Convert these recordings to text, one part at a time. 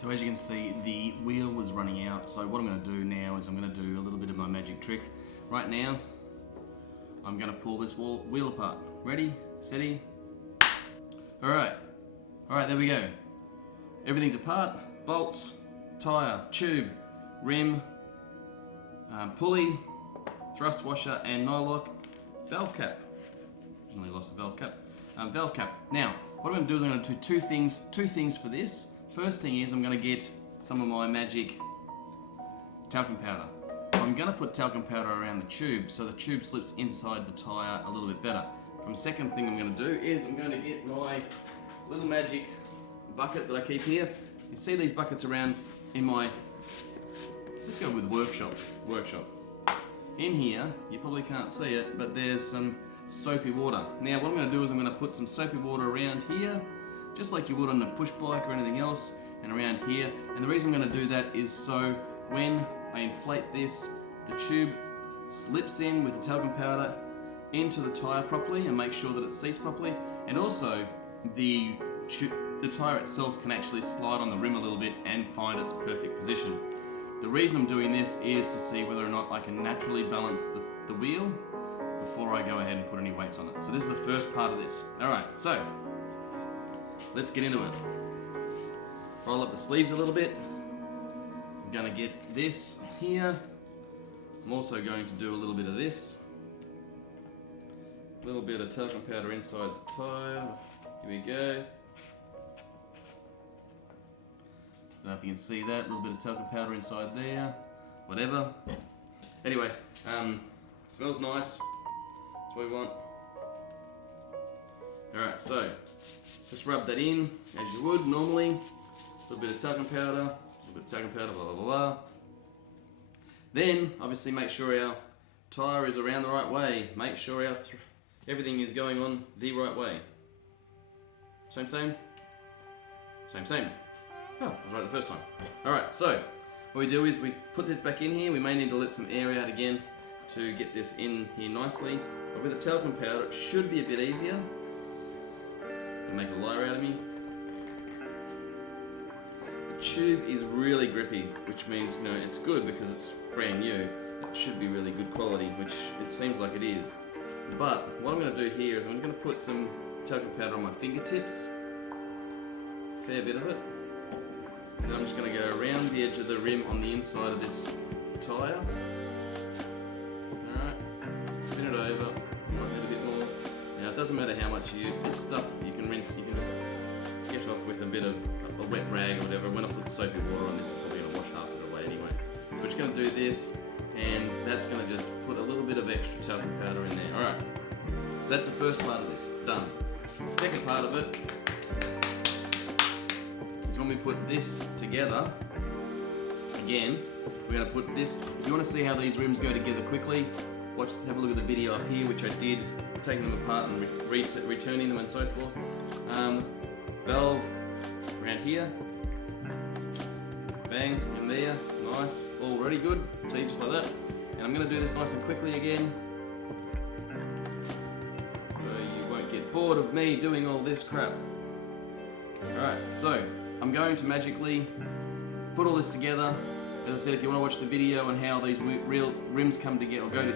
So as you can see, the wheel was running out. So what I'm going to do now is I'm going to do a little bit of my magic trick. Right now, I'm going to pull this wheel apart. Ready, steady. All right, there we go. Everything's apart. Bolts, tire, tube, rim, pulley, thrust washer, and nylock, valve cap. Nearly lost the valve cap. Valve cap. Now, what I'm going to do is I'm going to do two things for this. First thing is I'm going to get some of my magic talcum powder. I'm going to put talcum powder around the tube so the tube slips inside the tyre a little bit better. Second thing I'm going to do is I'm going to get my little magic bucket that I keep here. You see these buckets around in my, let's go with workshop. In here, you probably can't see it, but there's some soapy water. Now what I'm going to do is I'm going to put some soapy water around here, just like you would on a push bike or anything else, and around here. And the reason I'm going to do that is so when I inflate this, the tube slips in with the talcum powder into the tyre properly and make sure that it seats properly, and also the tyre itself can actually slide on the rim a little bit and find its perfect position. The reason I'm doing this is to see whether or not I can naturally balance the wheel before I go ahead and put any weights on it. So this is the first part of this. Alright, so let's get into it. Roll up the sleeves a little bit. I'm going to get this here. I'm also going to do a little bit of this. A little bit of talcum powder inside the tyre. Here we go. Don't know if you can see that. A little bit of talcum powder inside there. Whatever. Anyway, smells nice. That's what we want. Alright, so just rub that in as you would normally. A little bit of talcum powder, a little bit of talcum powder, blah blah blah. Then, obviously, make sure our tyre is around the right way. Make sure everything is going on the right way. Same? Same. Oh, I was right the first time. Alright, so what we do is we put this back in here. We may need to let some air out again to get this in here nicely. But with the talcum powder, it should be a bit easier. To make a liar out of me. The tube is really grippy, which means, you know, it's good because it's brand new. It should be really good quality, which it seems like it is. But what I'm going to do here is I'm going to put some talcum powder on my fingertips. A fair bit of it. And then I'm just going to go around the edge of the rim on the inside of this tyre. Alright, spin it over, might need a bit more. Now it doesn't matter how much this stuff you can rinse, you can just get off with a bit of a wet rag or whatever. When I put soapy water on, this is probably going to wash half of it away anyway. So we're just going to do this, and that's going to just put a little bit of extra talcum powder in there. Alright, so that's the first part of this, done. The second part of it is when we put this together. Again, we're going to put this, if you want to see how these rims go together quickly, have a look at the video up here, which I did, taking them apart and returning them and so forth. Valve around here, bang, in there, nice, already good, see, just like that. And I'm going to do this nice and quickly again, so you won't get bored of me doing all this crap. Alright, so I'm going to magically put all this together. As I said, if you want to watch the video on how these real rims come together, or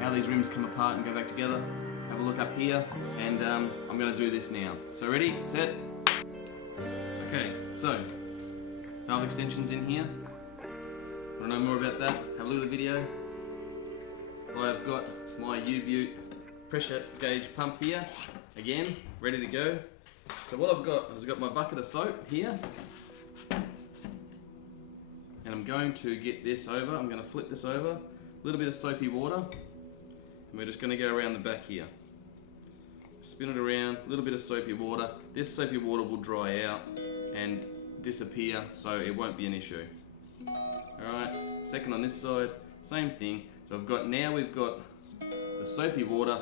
how these rims come apart and go back together, have a look up here, and I'm going to do this now. So ready, set. Okay, so valve extensions in here. Want to know more about that? Have a look at the video. I've got my U-Butte pressure gauge pump here, again, ready to go. So what I've got is I've got my bucket of soap here, and I'm going to get this over. I'm going to flip this over, a little bit of soapy water, and we're just going to go around the back here. Spin it around, a little bit of soapy water. This soapy water will dry out and disappear, so it won't be an issue. Alright, second on this side, same thing. So we've got the soapy water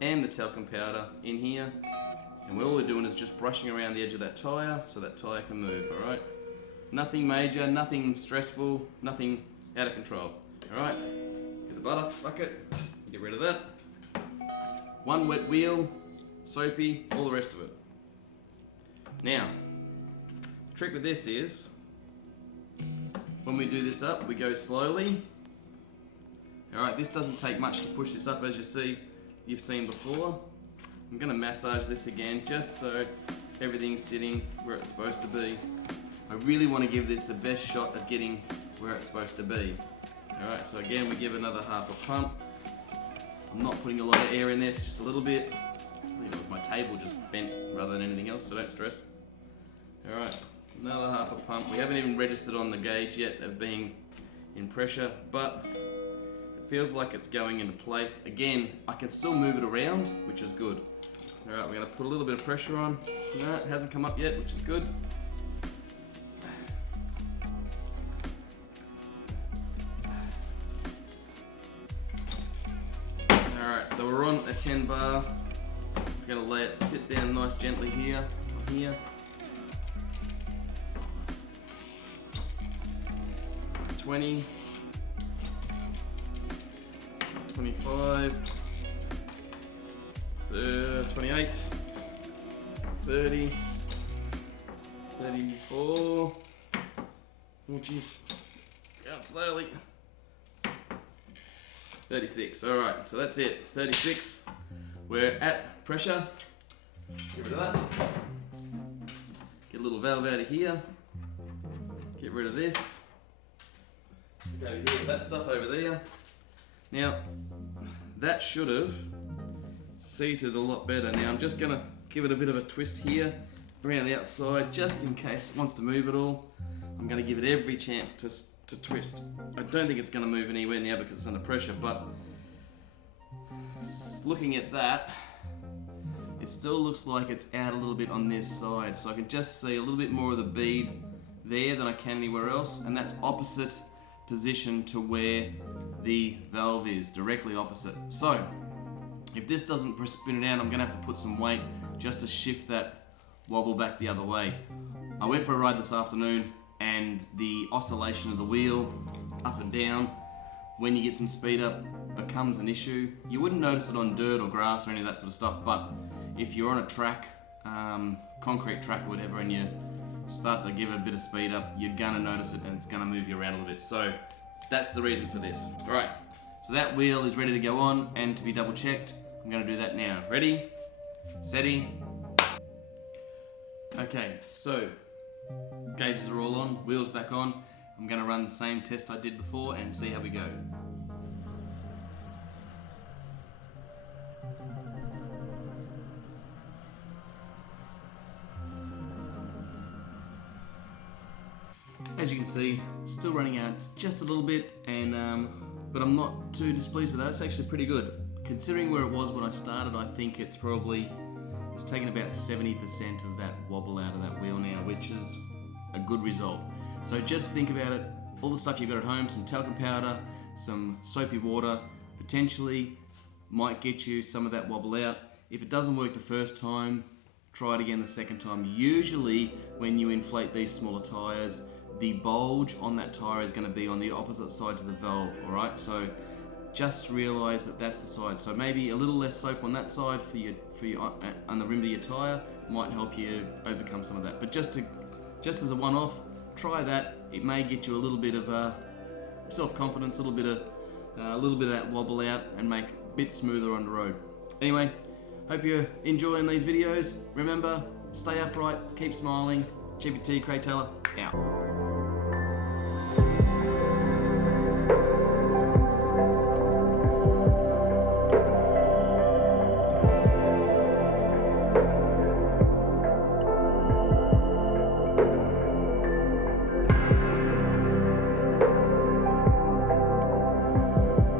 and the talcum powder in here, and all we're doing is just brushing around the edge of that tyre so that tyre can move, alright? Nothing major, nothing stressful, nothing out of control. Alright, get the bucket, get rid of that. One wet wheel, soapy, all the rest of it. Now, the trick with this is, When we do this up, we go slowly. Alright, this doesn't take much to push this up, as you've seen before. I'm going to massage this again just so everything's sitting where it's supposed to be. I really want to give this the best shot of getting where it's supposed to be. Alright, so again we give another half a pump. I'm not putting a lot of air in this, just a little bit. My table just bent rather than anything else, so don't stress. Alright, another half a pump. We haven't even registered on the gauge yet of being in pressure, but it feels like it's going into place. Again, I can still move it around, which is good. Alright, we're going to put a little bit of pressure on. No, it hasn't come up yet, which is good. Alright, so we're on a 10 bar. We're going to let it sit down nice gently here, here. 20, 25, 28, 30, 34, oh jeez, out slowly, 36, alright, so that's it, 36, we're at pressure, get rid of that, get a little valve out of here, get rid of this, go over here with that stuff over there. Now, that should have seated a lot better. Now I'm just gonna give it a bit of a twist here around the outside just in case it wants to move at all. I'm gonna give it every chance to twist. I don't think it's gonna move anywhere now because it's under pressure, but looking at that, it still looks like it's out a little bit on this side. So I can just see a little bit more of the bead there than I can anywhere else, and that's opposite position to where the valve is, directly opposite. So if this doesn't spin it out, I'm gonna have to put some weight just to shift that wobble back the other way. I went for a ride this afternoon and the oscillation of the wheel up and down when you get some speed up becomes an issue. You wouldn't notice it on dirt or grass or any of that sort of stuff, but if you're on a track, concrete track or whatever, and you start to give it a bit of speed up, you're gonna notice it and it's gonna move you around a little bit. So that's the reason for this. All right, so that wheel is ready to go on and to be double checked. I'm gonna do that now. Ready, steady. Okay, so gauges are all on, wheels back on. I'm gonna run the same test I did before and see how we go. As you can see, still running out just a little bit, and but I'm not too displeased with that. It's actually pretty good. Considering where it was when I started, I think it's taken about 70% of that wobble out of that wheel now, which is a good result. So just think about it, all the stuff you've got at home, some talcum powder, some soapy water, potentially might get you some of that wobble out. If it doesn't work the first time, try it again the second time. Usually when you inflate these smaller tyres, the bulge on that tyre is going to be on the opposite side to the valve, alright? So just realise that that's the side. So maybe a little less soap on that side for your on the rim of your tyre might help you overcome some of that. But just as a one-off, try that. It may get you a little bit of self-confidence, a little bit of that wobble out, and make it a bit smoother on the road. Anyway, hope you're enjoying these videos. Remember, stay upright, keep smiling. GPT Craig Taylor, out.